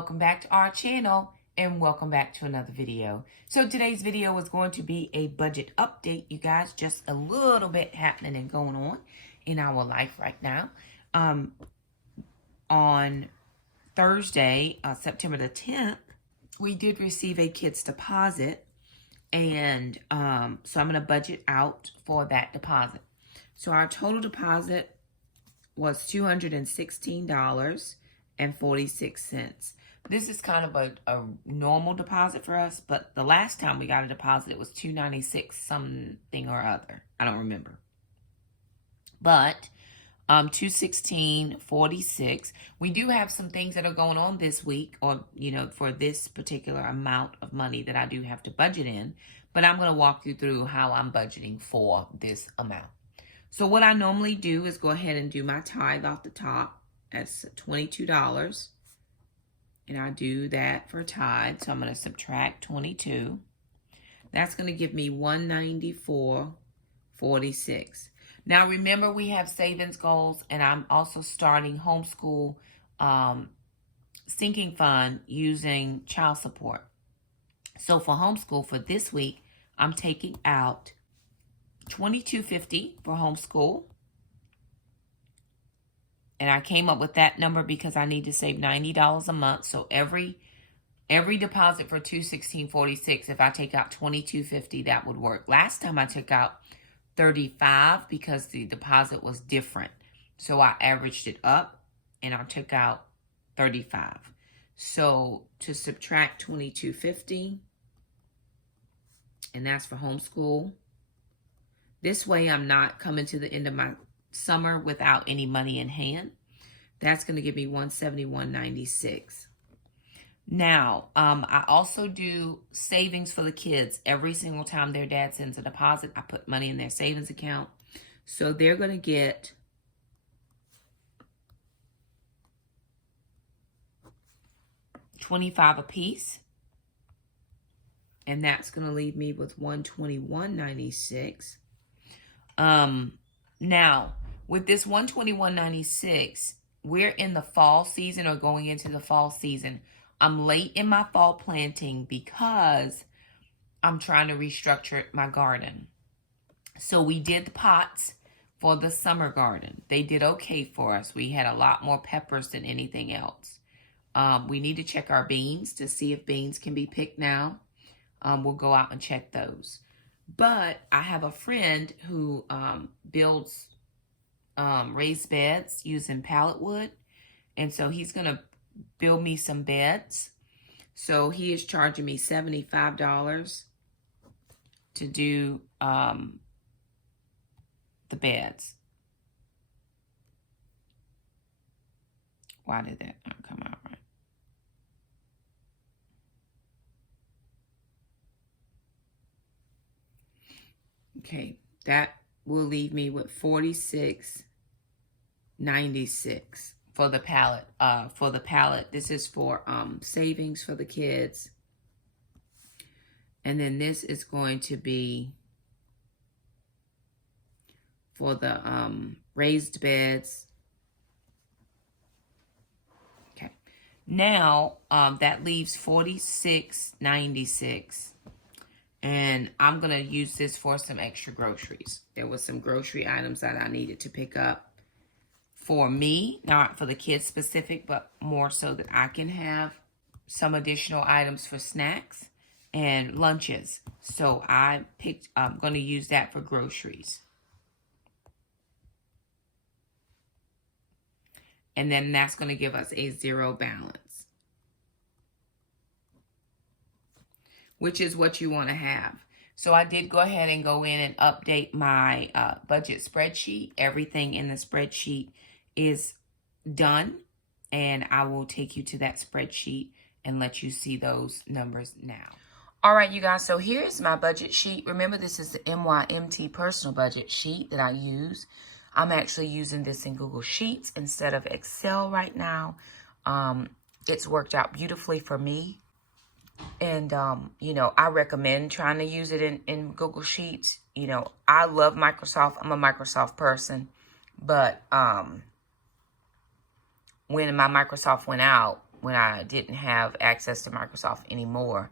welcome back to our channel and welcome back to another video. So today's video is going to be a budget update, you guys. Just a little bit happening and going on in our life right now. On Thursday, September the 10th, we did receive a kid's deposit, and so I'm going to budget out for that deposit. So our total deposit was $216.46. This is kind of a normal deposit for us, but the last time we got a deposit, it was $296 something or other. I don't remember. But $216.46. We do have some things that are going on this week, or for this particular amount of money that I do have to budget in. But I'm going to walk you through how I'm budgeting for this amount. So what I normally do is go ahead and do my tithe off the top. That's $22. And I do that for tithe. So I'm going to subtract 22. That's going to give me $194.46. Now remember, we have savings goals, and I'm also starting homeschool sinking fund using child support. So for homeschool for this week, I'm taking out $22.50 for homeschool. And I came up with that number because I need to save $90 a month. So every deposit for $216.46, if I take out $22.50, that would work. Last time I took out $35 because the deposit was different. So I averaged it up and I took out $35. So to subtract $22.50, and that's for homeschool. This way I'm not coming to the end of my summer without any money in hand. That's going to give me $171.96. Now, I also do savings for the kids. Every single time their dad sends a deposit, I put money in their savings account. So they're going to get $25 a piece. And that's going to leave me with $121.96. Now, with this $121.96, we're in the fall season or going into the fall season. I'm late in my fall planting because I'm trying to restructure my garden. So we did the pots for the summer garden. They did okay for us. We had a lot more peppers than anything else. We need to check our beans to see if beans can be picked now. We'll go out and check those. But I have a friend who builds raised beds using pallet wood. And so he's going to build me some beds. So he is charging me $75 to do the beds. Why did that not come out right? Okay, that will leave me with $46.96 for the pallet. This is for savings for the kids. And then this is going to be for the raised beds. Okay. Now, that leaves $46.96. And I'm going to use this for some extra groceries. There was some grocery items that I needed to pick up for me, not for the kids specific, but more so that I can have some additional items for snacks and lunches. So I'm going to use that for groceries. And then that's going to give us a zero balance, which is what you want to have. So I did go ahead and go in and update my budget spreadsheet. Everything in the spreadsheet is done, and I will take you to that spreadsheet and let you see those numbers now. All right, you guys, so here's my budget sheet. Remember, this is the MYMT personal budget sheet that I use. I'm actually using this in Google Sheets instead of Excel right now. It's worked out beautifully for me. And, I recommend trying to use it in Google Sheets. I love Microsoft. I'm a Microsoft person. But when my Microsoft went out, when I didn't have access to Microsoft anymore,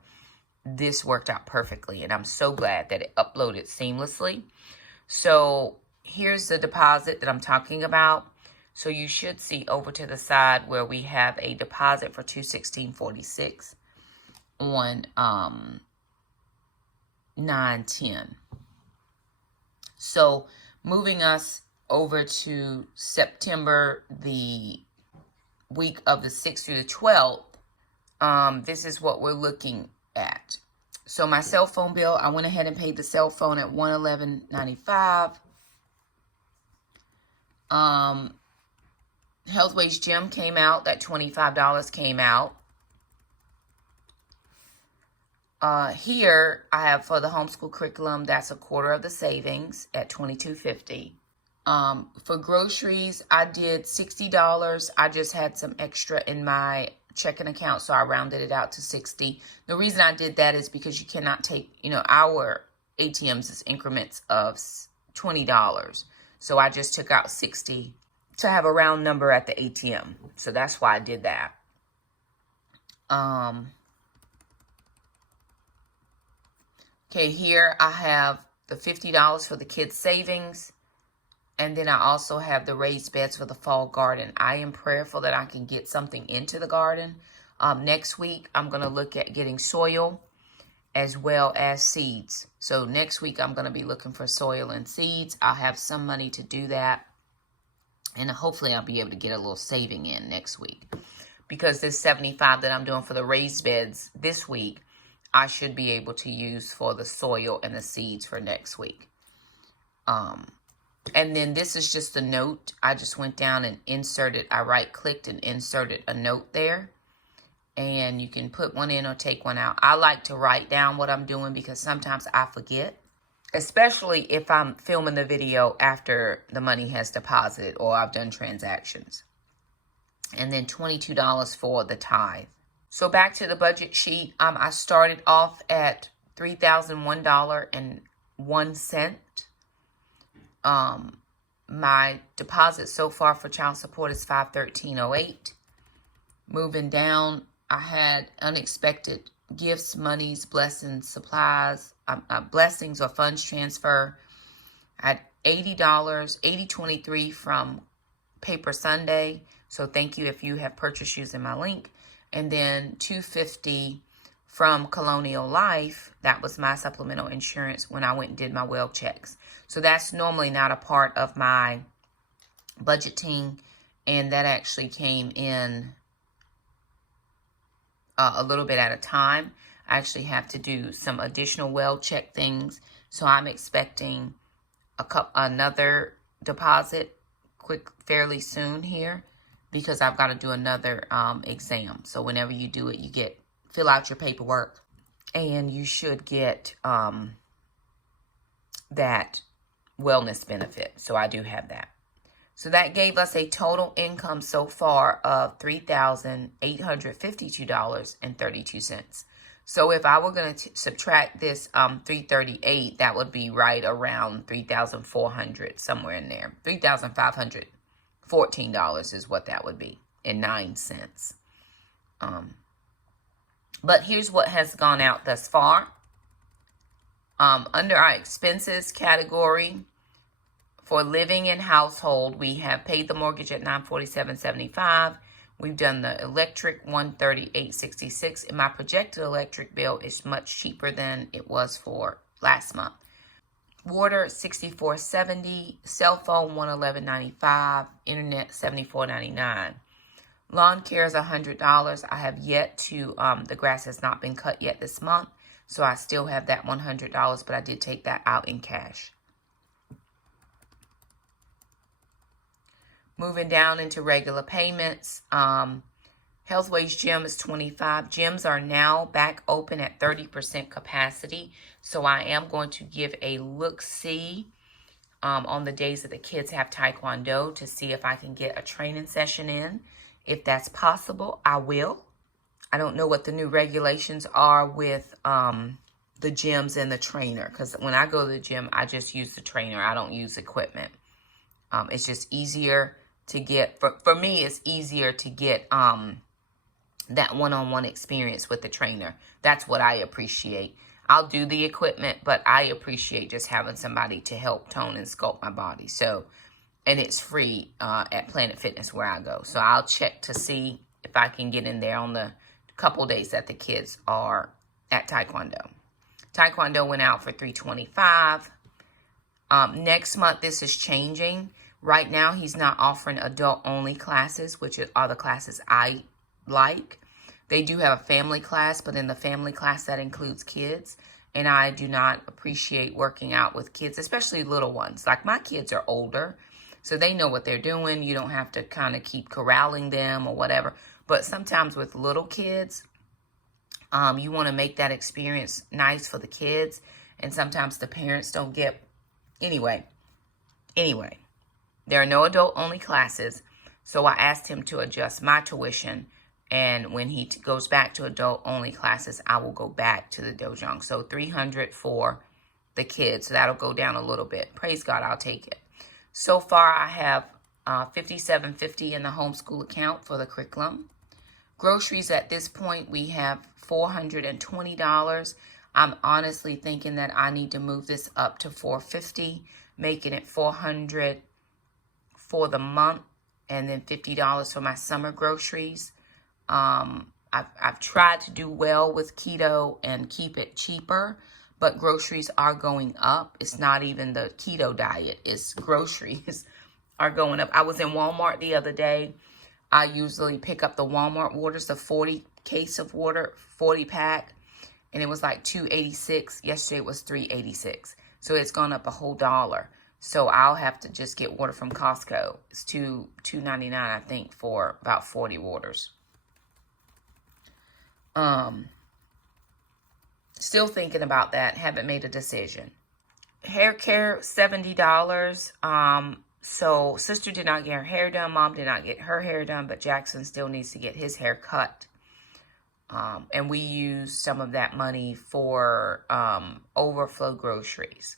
this worked out perfectly. And I'm so glad that it uploaded seamlessly. So here's the deposit that I'm talking about. So you should see over to the side where we have a deposit for $216.46 on 9/10. So moving us over to September, the week of the 6th through the 12th, this is what we're looking at. So my cell phone bill, I went ahead and paid the cell phone at $111.95. Health Wage Gym came out. That $25 came out. Here I have for the homeschool curriculum, that's a quarter of the savings at $22.50. For groceries, I did $60. I just had some extra in my checking account, so I rounded it out to $60. The reason I did that is because you cannot take, our ATMs is increments of $20. So I just took out $60 to have a round number at the ATM. So that's why I did that. Okay, here I have the $50 for the kids' savings. And then I also have the raised beds for the fall garden. I am prayerful that I can get something into the garden. Next week, I'm going to look at getting soil as well as seeds. So next week, I'm going to be looking for soil and seeds. I'll have some money to do that. And hopefully, I'll be able to get a little saving in next week. Because this $75 that I'm doing for the raised beds this week, I should be able to use for the soil and the seeds for next week. And then this is just a note. I just went down and inserted, I right-clicked and inserted a note there. And you can put one in or take one out. I like to write down what I'm doing because sometimes I forget. Especially if I'm filming the video after the money has deposited or I've done transactions. And then $22 for the tithe. So back to the budget sheet. I started off at $3,001.01. My deposit so far for child support is $513.08. Moving down, I had unexpected gifts, monies, blessings, supplies, blessings or funds transfer. I had $80, $80.23 from Paper Sunday. So thank you if you have purchased using my link. And then $250 from Colonial Life. That was my supplemental insurance when I went and did my well checks. So that's normally not a part of my budgeting. And that actually came in a little bit at a time. I actually have to do some additional well check things. So I'm expecting another deposit fairly soon here. Because I've got to do another exam. So whenever you do it, fill out your paperwork. And you should get that wellness benefit. So I do have that. So that gave us a total income so far of $3,852.32. So if I were going to subtract this $338, that would be right around $3,400, somewhere in there. $3,514 is what that would be in 9 cents. But here's what has gone out thus far. Under our expenses category for living and household, we have paid the mortgage at $947.75. We've done the electric $138.66. And my projected electric bill is much cheaper than it was for last month. Water $64.70, cell phone $111.95, internet $74.99. Lawn care is $100. I have yet to, the grass has not been cut yet this month, so I still have that $100, but I did take that out in cash. Moving down into regular payments, Health Wage Gym is $25. Gyms are now back open at 30% capacity, so I am going to give a look-see on the days that the kids have Taekwondo to see if I can get a training session in. If that's possible, I will. I don't know what the new regulations are with the gyms and the trainer, because when I go to the gym, I just use the trainer. I don't use equipment. It's just easier to get, for me, it's easier to get that one-on-one experience with the trainer. That's what I appreciate. I'll do the equipment, but I appreciate just having somebody to help tone and sculpt my body. So, and it's free at Planet Fitness where I go. So I'll check to see if I can get in there on the couple days that the kids are at Taekwondo. Taekwondo went out for $325. Next month, this is changing. Right now, he's not offering adult-only classes, which are the classes I like. They do have a family class, but in the family class, that includes kids. And I do not appreciate working out with kids, especially little ones. Like, my kids are older, so they know what they're doing. You don't have to kind of keep corralling them or whatever. But sometimes with little kids, you want to make that experience nice for the kids. And sometimes the parents don't get... Anyway, there are no adult-only classes. So I asked him to adjust my tuition. And when he goes back to adult-only classes, I will go back to the dojang. So $300 for the kids. So that'll go down a little bit. Praise God, I'll take it. So far, I have $57.50 in the homeschool account for the curriculum. Groceries at this point, we have $420. I'm honestly thinking that I need to move this up to $450, making it $400 for the month, and then $50 for my summer groceries. I've tried to do well with keto and keep it cheaper, but groceries are going up. It's not even the keto diet, it's groceries are going up. I was in Walmart the other day. I usually pick up the Walmart waters, the 40 case of water, 40 pack, and it was like $2.86. Yesterday it was $3.86. So it's gone up a whole dollar. So I'll have to just get water from Costco. It's $2.99, I think, for about 40 waters. Still thinking about that. Haven't made a decision. Hair care, $70. So sister did not get her hair done. Mom did not get her hair done, but Jackson still needs to get his hair cut. And we use some of that money for overflow groceries.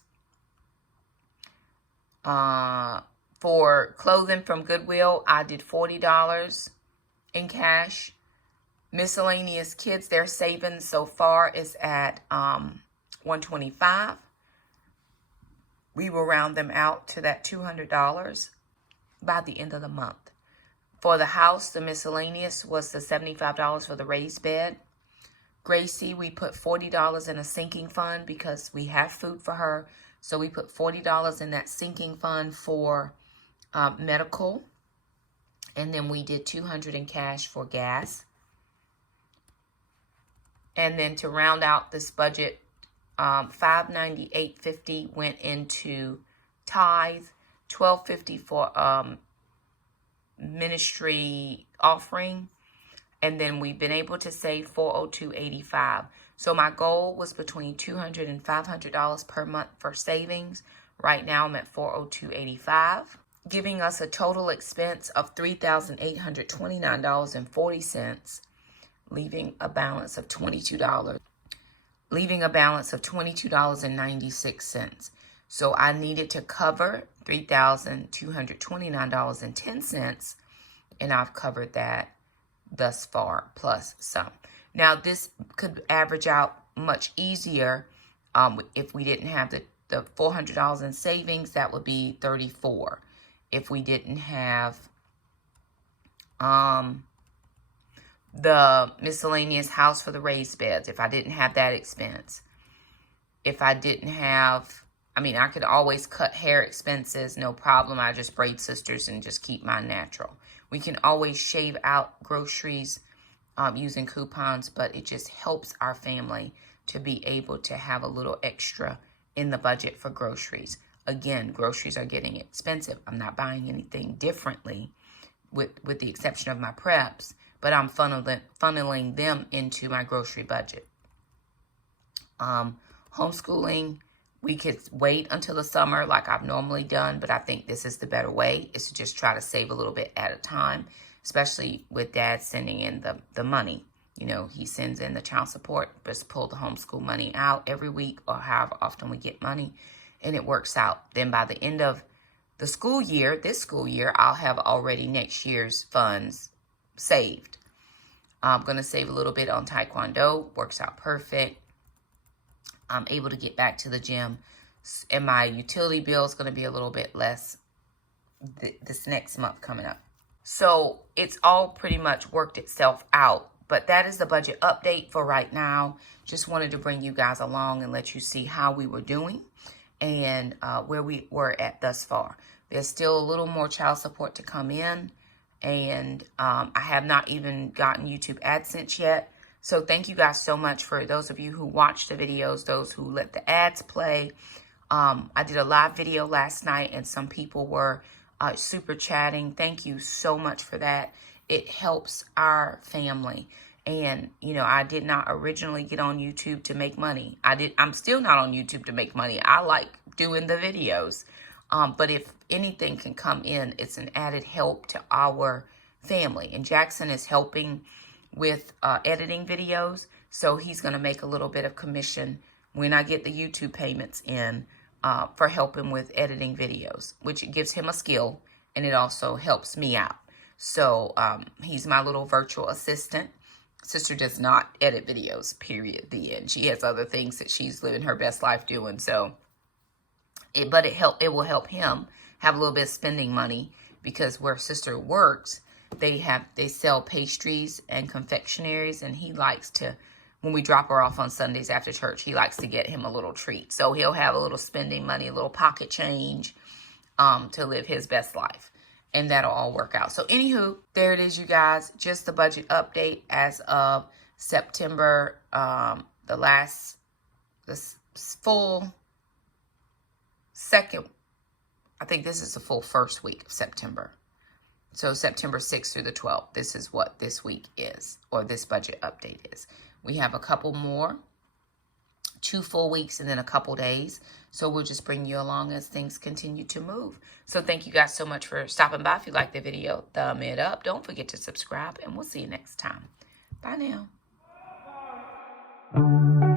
For clothing from Goodwill, I did $40 in cash. Miscellaneous kids, their savings so far is at $125. We will round them out to that $200 by the end of the month. For the house, the miscellaneous was the $75 for the raised bed. Gracie, we put $40 in a sinking fund because we have food for her. So we put $40 in that sinking fund for medical. And then we did $200 in cash for gas. And then to round out this budget, $598.50 went into tithe, $12.50 for ministry offering, and then we've been able to save $402.85. So my goal was between $200 and $500 per month for savings. Right now I'm at $402.85, giving us a total expense of $3,829.40, leaving a balance of $22.96. So I needed to cover $3,229.10, and I've covered that thus far, plus some. Now, this could average out much easier if we didn't have the $400 in savings. That would be $34. If we didn't have the miscellaneous house for the raised beds, if I didn't have that expense, if I didn't have, I could always cut hair expenses, no problem. I just braid sisters and just keep mine natural. We can always shave out groceries using coupons, but it just helps our family to be able to have a little extra in the budget for groceries. Again, groceries are getting expensive. I'm not buying anything differently with the exception of my preps, but I'm funneling them into my grocery budget. Homeschooling, we could wait until the summer like I've normally done, but I think this is the better way, is to just try to save a little bit at a time, especially with Dad sending in the money. You know, he sends in the child support, just pull the homeschool money out every week or however often we get money, and it works out. Then by the end of the school year, this school year, I'll have already next year's funds saved. I'm going to save a little bit on Taekwondo. Works out perfect. I'm able to get back to the gym. And my utility bill is going to be a little bit less this next month coming up. So it's all pretty much worked itself out. But that is the budget update for right now. Just wanted to bring you guys along and let you see how we were doing and where we were at thus far. There's still a little more child support to come in. And I have not even gotten YouTube AdSense yet. So thank you guys so much for those of you who watched the videos, those who let the ads play. I did a live video last night and some people were super chatting. Thank you so much for that. It helps our family. And, you know, I did not originally get on YouTube to make money. I'm still not on YouTube to make money. I like doing the videos. But if anything can come in, it's an added help to our family. And Jackson is helping with editing videos. So he's going to make a little bit of commission when I get the YouTube payments in for helping with editing videos, which gives him a skill and it also helps me out. So he's my little virtual assistant. Sister does not edit videos, period, the end. She has other things that she's living her best life doing. So, it will help him have a little bit of spending money because where Sister works, they sell pastries and confectionaries, and he likes to, when we drop her off on Sundays after church, he likes to get him a little treat. So he'll have a little spending money, a little pocket change to live his best life. And that'll all work out. So anywho, there it is, you guys. Just the budget update as of September, this full second, I think this is the full first week of September. So September 6th through the 12th, this is what this week is, or this budget update is. We have a couple more, 2 full weeks and then a couple days. So we'll just bring you along as things continue to move. So thank you guys so much for stopping by. If you like the video, thumb it up. Don't forget to subscribe, and we'll see you next time. Bye now.